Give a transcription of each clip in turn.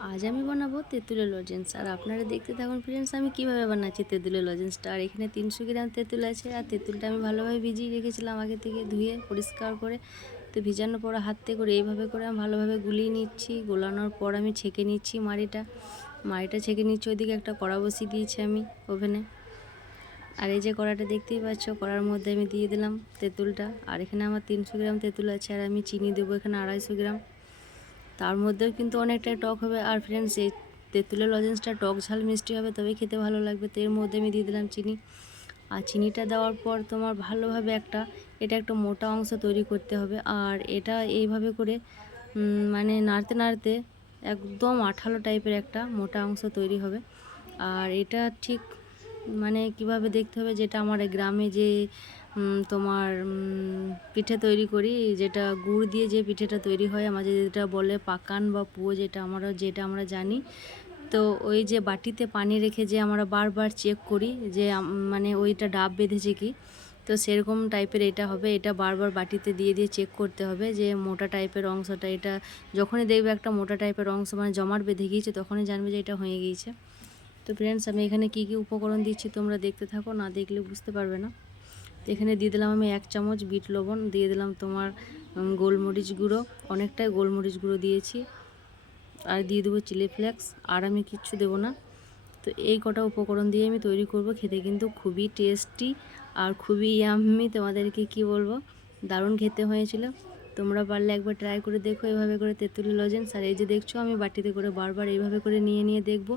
আজ আমি বানাবো তেঁতুলের লজেন্স। আর আপনারা দেখতে থাকুন ফ্রেন্ডস আমি কিভাবে বানাচ্ছি তেঁতুলের লজেন্সটা। আর এখানে 300 গ্রাম তেঁতুল আছে। আর তেঁতুলটা আমি ভালোভাবে ভিজিয়ে রেখেছিলাম আগে থেকে, ধুয়ে পরিষ্কার করে। তো ভিজানোর পর হাতে করে এইভাবে করে আমি ভালোভাবে গুলিয়ে নিচ্ছি। গোলানোর পর আমি ছেঁকে নিচ্ছি মাড়িটা ছেঁকে নিচ্ছি। ওইদিকে একটা কড়া বসিয়ে দিয়েছি আমি ওভেনে। আর এই যে কড়াটা দেখতেই পাচ্ছ, কড়ার মধ্যে আমি দিয়ে দিলাম তেঁতুলটা। আর এখানে আমার 300 গ্রাম তেঁতুল আছে। আর আমি চিনি দেবো এখানে 250 গ্রাম। তার মধ্যেও কিন্তু অনেকটাই টক হবে। আর ফ্রেন্ডস এই তেঁতুলের লজেন্সটা টক ঝাল মিষ্টি হবে, তবেই খেতে ভালো লাগবে। তো এর মধ্যে আমি দিয়ে দিলাম চিনি। আর চিনিটা দেওয়ার পর তোমার ভালোভাবে এটা একটা মোটা অংশ তৈরি করতে হবে। আর এটা এইভাবে করে মানে নাড়তে নাড়তে একদম আঠালো টাইপের একটা মোটা অংশ তৈরি হবে। আর এটা ঠিক মানে কিভাবে দেখতে হবে, যেটা আমার গ্রামে যে তোমার পিঠে তৈরি করি, যেটা গুড় দিয়ে যে পিঠেটা তৈরি হয় আমাদের, যেটা বলে পাকান বা পুয়ো, যেটা আমরা জানি। তো ওই যে বাটিতে পানি রেখে যে আমরা বারবার চেক করি যে মানে ওইটা ডাব বেঁধেছে কি, তো সেরকম টাইপের এটা হবে। এটা বারবার বাটিতে দিয়ে দিয়ে চেক করতে হবে যে মোটা টাইপের অংশটা, এটা যখনই দেখবে একটা মোটা টাইপের অংশ মানে জমাট বেঁধে গিয়েছে, তখনই জানবে যে এটা হয়ে গিয়েছে। তো ফ্রেন্ডস আমি এখানে কি কি উপকরণ দিচ্ছি তোমরা দেখতে থাকো, না দেখলে বুঝতে পারবে না। তো এখানে দিয়ে দিলাম আমি 1 চামচ বিট লবণ, দিয়ে দিলাম তোমার গোলমরিচ গুঁড়ো, অনেকটাই গোলমরিচ গুঁড়ো দিয়েছি। আর দিয়ে দেবো চিলি ফ্লেক্স। আর আমি কিচ্ছু দেবো না। তো এই কটা উপকরণ দিয়ে আমি তৈরি করব। খেতে কিন্তু খুবই টেস্টি আর খুবই ইয়াম্মি, তোমাদেরকে কি বলবো, দারুণ খেতে হয়েছিল। তোমরা পারলে একবার ট্রাই করে দেখো এভাবে করে তেঁতুলের লজেন্স। আর এই যে দেখছো আমি বাটিতে করে বারবার এইভাবে করে নিয়ে দেখবো,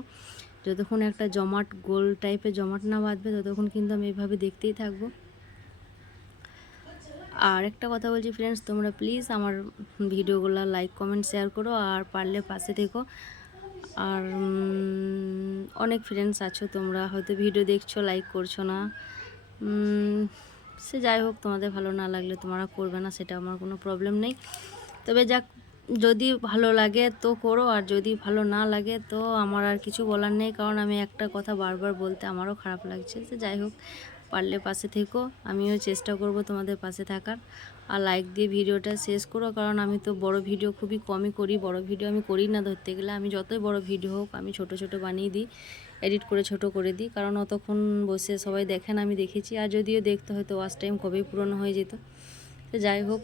যতক্ষণ একটা জমাট গোল টাইপের জমাট না বাঁধবে ততক্ষণ কিন্তু আমি এইভাবে দেখতেই থাকবো। আর একটা কথা বলছি ফ্রেন্ডস, তোমরা প্লিজ আমার ভিডিওগুলো লাইক কমেন্ট শেয়ার করো, আর পারলে পাশে থেকো। আর অনেক ফ্রেন্ডস আছো তোমরা হয়তো ভিডিও দেখছো, লাইক করছো না। সে যাই হোক, তোমাদের ভালো না লাগলে তোমরা করবে না, সেটা আমার কোনো প্রবলেম নেই। তবে যাক, যদি ভালো লাগে তো করো, আর যদি ভালো না লাগে তো আমার আর কিছু বলার নেই। কারণ আমি একটা কথা বারবার বলতে আমারও খারাপ লাগছে। সে যাই হোক, পারলে পাশে থেকো, আমিও চেষ্টা করব তোমাদের পাশে থাকার। আর লাইক দিয়ে ভিডিওটা শেষ করো, কারণ আমি তো বড় ভিডিও খুবই কমই করি। বড় ভিডিও আমি করি না ধরতে গেলে। আমি যতই বড় ভিডিও হোক আমি ছোট ছোট বানিয়ে দিই, এডিট করে ছোট করে দিই। কারণ অতক্ষণ বসে সবাই দেখেন, আমি দেখেছি। আর যদিও দেখতে হয়তো ওয়াচ টাইম কবেই পুরনো হয়ে যেত। তো যাই হোক,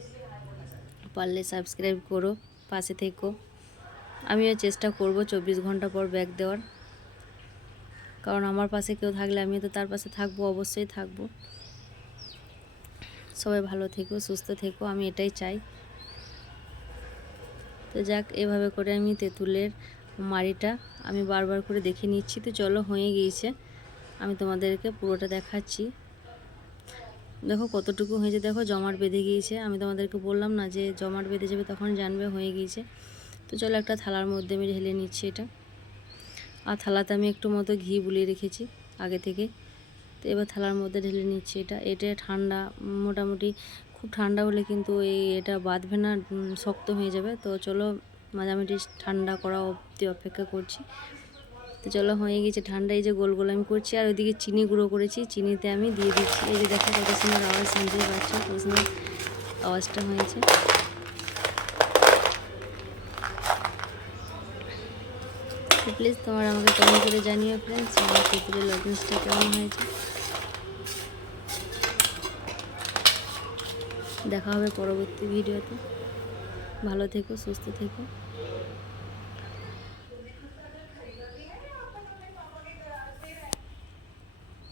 পারলে সাবস্ক্রাইব করো, পাশে থেকো। আমিও চেষ্টা করব 24 ঘন্টা পর ব্যাক দেওয়ার। কারণ আমার পাশে কেউ থাকলে আমি তো তার পাশে থাকবো, অবশ্যই থাকবো। সবাই ভালো থেকো, সুস্থ থেকো, আমি এটাই চাই। তো যাক, এভাবে করে আমি তেঁতুলের মাড়িটা আমি বারবার করে দেখে নিচ্ছি। তো চলো, হয়ে গিয়েছে। আমি তোমাদেরকে পুরোটা দেখাচ্ছি। দেখো কতটুকু হয়েছে, দেখো জমাট বেঁধে গিয়েছে। আমি তোমাদেরকে বললাম না যে জমাট বেঁধে যাবে, তখন জানবে হয়ে গিয়েছে। তো চলো, একটা থালার মধ্যে আমি ঢেলে নিচ্ছি এটা। আর থালাতে আমি একটু মতো ঘি বুলিয়ে রেখেছি আগে থেকে। তো এবার থালার মধ্যে ঢেলে নিচ্ছি এটা ঠান্ডা, মোটামুটি খুব ঠান্ডা হলে কিন্তু এটা বাঁধবে না, শক্ত হয়ে যাবে। তো চলো, মাঝামাঝি ঠান্ডা করা অবধি অপেক্ষা করছি। তো চলো, হয়ে গেছে ঠান্ডা। এই যে গোল গোল আমি করছি। আর ওইদিকে চিনি গুঁড়ো করেছি, চিনিতে আমি দিয়ে দিচ্ছি। এই যে দেখো কত সুন্দর আওয়াজ শুনতেই পাচ্ছ, কত সুন্দর আওয়াজটা হয়েছে। তো প্লিজ তোমার আমাকে কমেন্ট করে জানিও ফ্রেন্ডস, আমার তেঁতুলের লজেন্সটা কেমন হয়েছে। দেখা হবে পরবর্তী ভিডিওতে। ভালো থেকো, সুস্থ থেকো।